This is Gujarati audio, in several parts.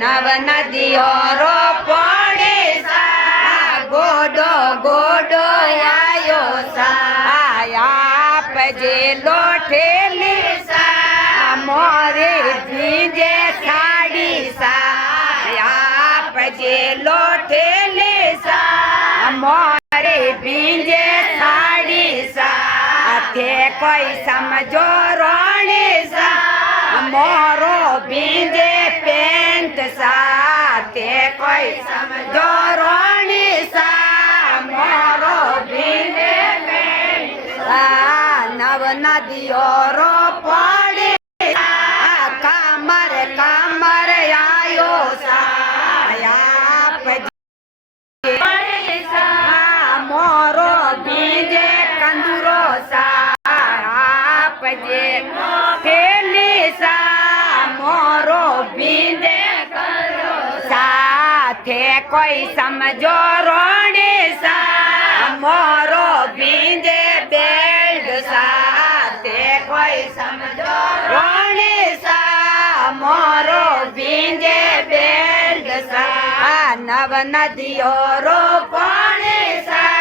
નવ નદીઓ રો પડે સા ગોડો ગોડો આયો સા આપજે લોઠેલી સા મોરે ભીંજે સાડી સા આપજે લોઠેલી સા મોરે ભીંજે સાડી સા તે કોઈ સમજો રોણી સા મોરો ભીંજે પેન્ટ સા તે કોઈ સમજો રોણી સા મોરો ભીંજે પેન્ટ સા નવ નદીઓ રો પડે કામર કામર આયો સા મોરો ભીંજે કંદુરો સા આપજે થેલી સા મોરો ભીંજે કંદુરો સાથે કોઈ સમજો રોણી સા મોરો ભીંજે બેલ્ટ સાથે કોઈ સમજો રોણી સા મોરો ભીંજે બેલ્ટ સા નવ નદીઓ રો પાણી સા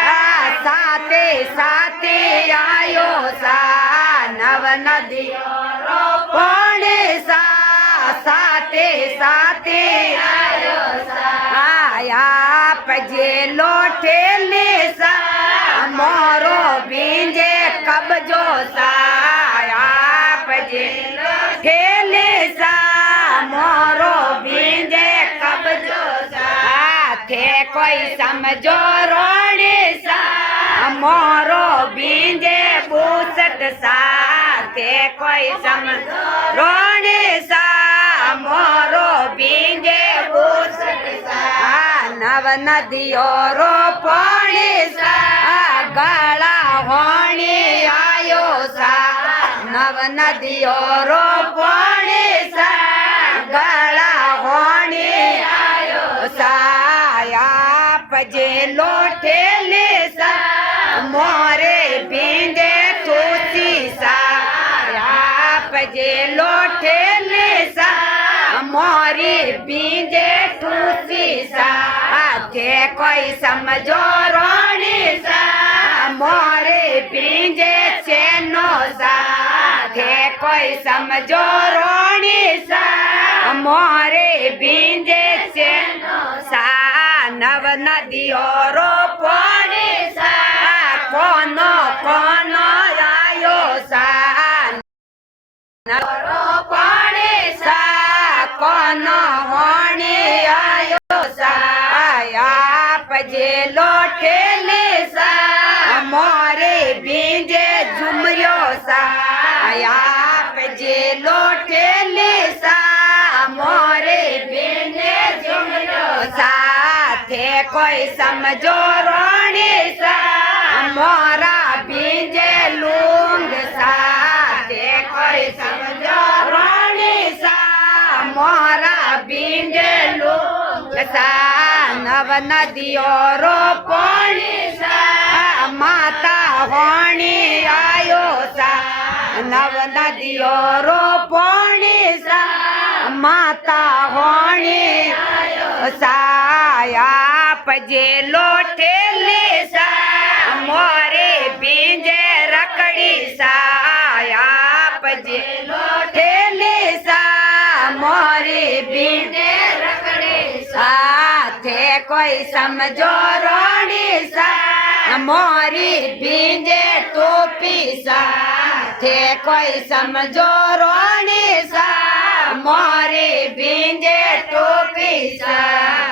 સાથે સાથે આયો સા નવ નદીઓ રો પાણી સા સાથે સાથે આયો સા આપજે લોઠેલી સા મોરો ભીંજે કબજો સા આપજે લોઠેલી સા મોરો ભીંજે કબજો સાથે કોઈ સમજો રોણી સા મોરો ભીંજે બુસટ સાથે કોઈ સમજો રોણી સા મોરો ભીંજે બુસટ સા નવ નદીઓ રો પાણી સા ગળા હોણી આયો સા નવ નદીઓ રો પાણી સા ગળા હોણી આયો સા આપજે લોઠેલી સા મોરે ભીંજે તુસી સા આપજે લોઠેલી સા મોરી ભીંજે તુસી સા તે કોઈ સમજો રોણી સા મોરે ભીંજે ચેનો સા તે કોઈ સમજો રોણી સા મોરે ભીંજે ચેનો સા નવ નદીઓ રો પડે સા કોનો કોનો આયો સા નવ રો પડે સા કોનો હોણી આયો સા આપજે લોઠેલી સા મોરે ભીંજે ઝુમર્યો સા આપજે લોઠેલી સા મોરે ભીંજે ઝુમર્યો સાથે કોઈ સમજો રોણી સા મોરા ભીંજે લુંગ સાથે કોઈ સમજો રોણી સા મોરા ભીંજે લુંગ સા નવ નદીઓ રો પાણી સા માતા હોણી આયો સા નવ નદીઓ રો પાણી સા માતા હોણી આયો સા આપજે લોઠેલી સા મોરે ભીંજે રકડી સા આપજે લોઠેલી સા મોરે ભીંજે રકડી સાથે કોઈ સમજો રોણી સા મોરી ભીંજે ટોપી સાથે કોઈ સમજો રોણી સા મોરી ભીંજે ટોપી સા